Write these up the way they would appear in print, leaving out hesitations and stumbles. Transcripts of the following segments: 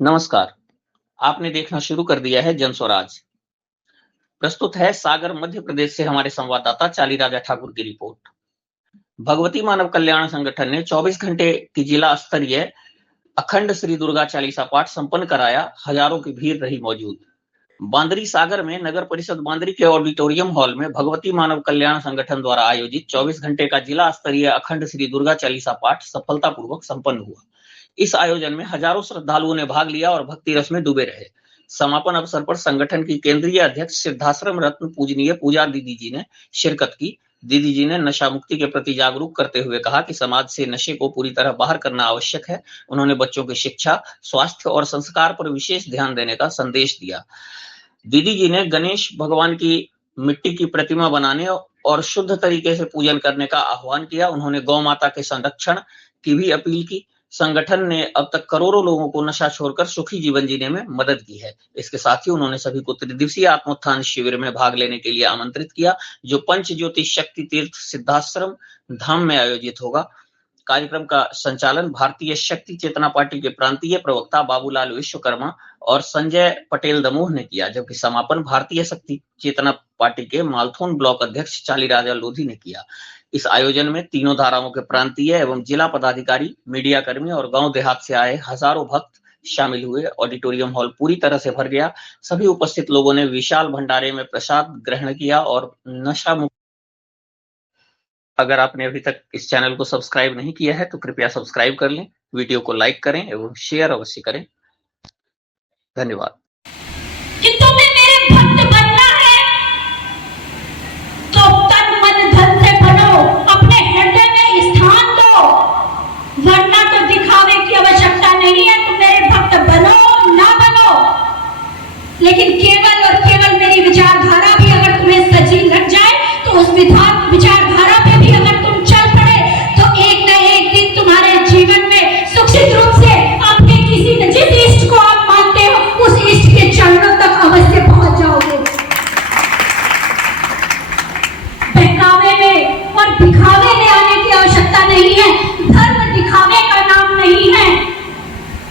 नमस्कार। आपने देखना शुरू कर दिया है जन स्वराज। प्रस्तुत है सागर मध्य प्रदेश से हमारे संवाददाता चाली राजा ठाकुर की रिपोर्ट। भगवती मानव कल्याण संगठन ने 24 घंटे की जिला स्तरीय अखंड श्री दुर्गा चालीसा पाठ संपन्न कराया। हजारों की भीड़ रही मौजूद। बांदरी सागर में नगर परिषद बांदरी के ऑडिटोरियम हॉल में भगवती मानव कल्याण संगठन द्वारा आयोजित 24 घंटे का जिला स्तरीय अखंड श्री दुर्गा चालीसा पाठ सफलतापूर्वक संपन्न हुआ। इस आयोजन में हजारों श्रद्धालुओं ने भाग लिया और भक्ति रस में डूबे रहे। समापन अवसर पर संगठन की केंद्रीय अध्यक्ष सिद्धाश्रम रत्न पूजनीय पूजा दीदी जी ने शिरकत की। दीदी जी ने नशा मुक्ति के प्रति जागरूक करते हुए कहा कि समाज से नशे को पूरी तरह बाहर करना आवश्यक है। उन्होंने बच्चों की शिक्षा, स्वास्थ्य और संस्कार पर विशेष ध्यान देने का संदेश दिया। दीदी जी ने गणेश भगवान की मिट्टी की प्रतिमा बनाने और शुद्ध तरीके से पूजन करने का आह्वान किया। उन्होंने गौ माता के संरक्षण की भी अपील की। संगठन ने अब तक करोड़ों लोगों को नशा छोड़कर सुखी जीवन जीने में मदद की है। इसके साथ ही उन्होंने सभी को त्रिदिवसीय आत्मोत्थान शिविर में भाग लेने के लिए आमंत्रित किया, जो पंच ज्योति शक्ति तीर्थ सिद्धाश्रम धाम में आयोजित होगा। कार्यक्रम का संचालन भारतीय शक्ति चेतना पार्टी के प्रांतीय प्रवक्ता बाबूलाल विश्वकर्मा और संजय पटेल दमोह ने किया, जबकि समापन भारतीय शक्ति चेतना पार्टी के मालथोन ब्लॉक अध्यक्ष चाली राजा लोधी ने किया। इस आयोजन में तीनों धाराओं के प्रांतीय एवं जिला पदाधिकारी, मीडिया कर्मी और गांव देहात से आए हजारों भक्त शामिल हुए। ऑडिटोरियम हॉल पूरी तरह से भर गया। सभी उपस्थित लोगों ने विशाल भंडारे में प्रसाद ग्रहण किया और नशा मुक्त। अगर आपने अभी तक इस चैनल को सब्सक्राइब नहीं किया है तो कृपया सब्सक्राइब कर लें, वीडियो को लाइक करें एवं शेयर अवश्य करें। धन्यवाद। कि तुम्हें मेरे भक्त बनना है तो तन मन धन से बनो, अपने हृदय में स्थान दो, वरना तो दिखावे की आवश्यकता नहीं है। तुम मेरे भक्त बनो ना बनो, लेकिन केवल और केवल मेरी विचारधारा भी अगर तुम्हें सची लग जाए तो उस विचारधारा पे भी अगर तुम चल पड़े तो एक न एक दिन तुम्हारे जीवन में सुरक्षित रूप से अपने किसी न जिस इष्ट को आप मानते हो उस इष्ट के चरणों तक अवश्य पहुंच जाओगे। बहकावे में और दिखावे में आने की आवश्यकता नहीं है। धर्म दिखावे का नाम नहीं है,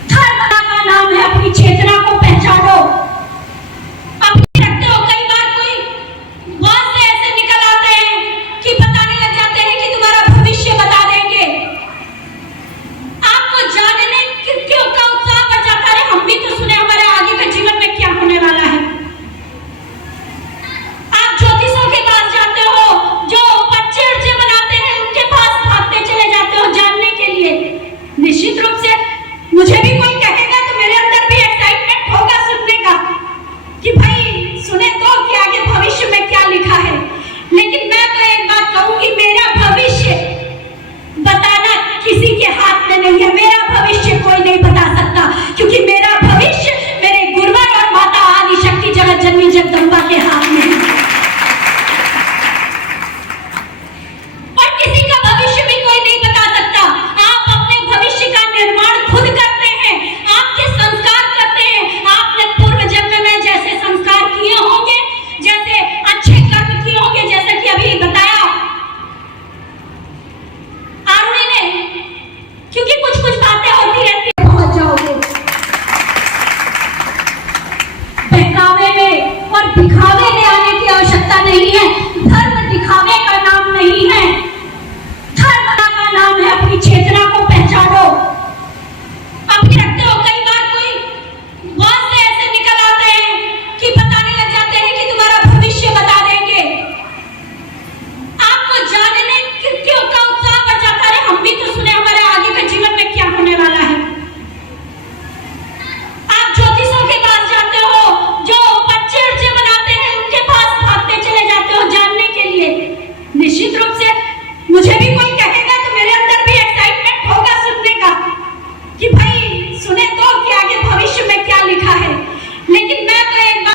धर्म का नाम है अपनी चेतना को पहचानो। अपनी रखते हो, कई बार कोई बहुत से ऐसे निकल आते हैं कि बताने लग जाते हैं कि तुम्हारा भविष्य बता देंगे। आपको जानने क्यों का उत्साह बढ़ जाता है। हम भी तो सुने हमारे आगे के जीवन में क्या होने वाला है। आप ज्योतिषों के पास जाते हो, जो बच्चे उच्चे बनाते हैं उनके पास भागते चले जाते हो जानने के लिए। निश्चित रूप से मुझे भी कोई कहेगा तो मेरे अंदर भी एक्साइटमेंट होगा सुनने का कि भाई सुने तो कि आगे भविष्य में क्या लिखा है। लेकिन मैं तो एक बात कहूंगी, मेरा भविष्य बताना किसी के हाथ में नहीं है। मेरा भविष्य कोई नहीं बता सकता, क्योंकि मेरा भविष्य मेरे गुरुवर और माता आदि शक्ति जगत जननी जगदम्बा के हाथ में है। और किसी का भविष्य भी कोई नहीं बता सकता। आप अपने भविष्य का निर्माण खुद करते हैं, आपके संस्कार करते हैं। आपने पूर्व जन्म में जैसे संस्कार किए होंगे, जैसे अच्छे कर्म किए होंगे, जैसे कि अभी बताया आरुणि ने, क्योंकि कुछ कुछ बातें होती रहती है, पहुंच जाओगे। बहकावे में और दिखावे में आने की आवश्यकता नहीं है। धर्म दिखावे का नाम नहीं है, धर्म का नाम है अपनी चेतना को पहचानो। अपनी रखते हो, कई बार कोई बहुत से ऐसे निकल आते हैं कि बताने लग जाते हैं कि तुम्हारा भविष्य बता देंगे। आपको जानने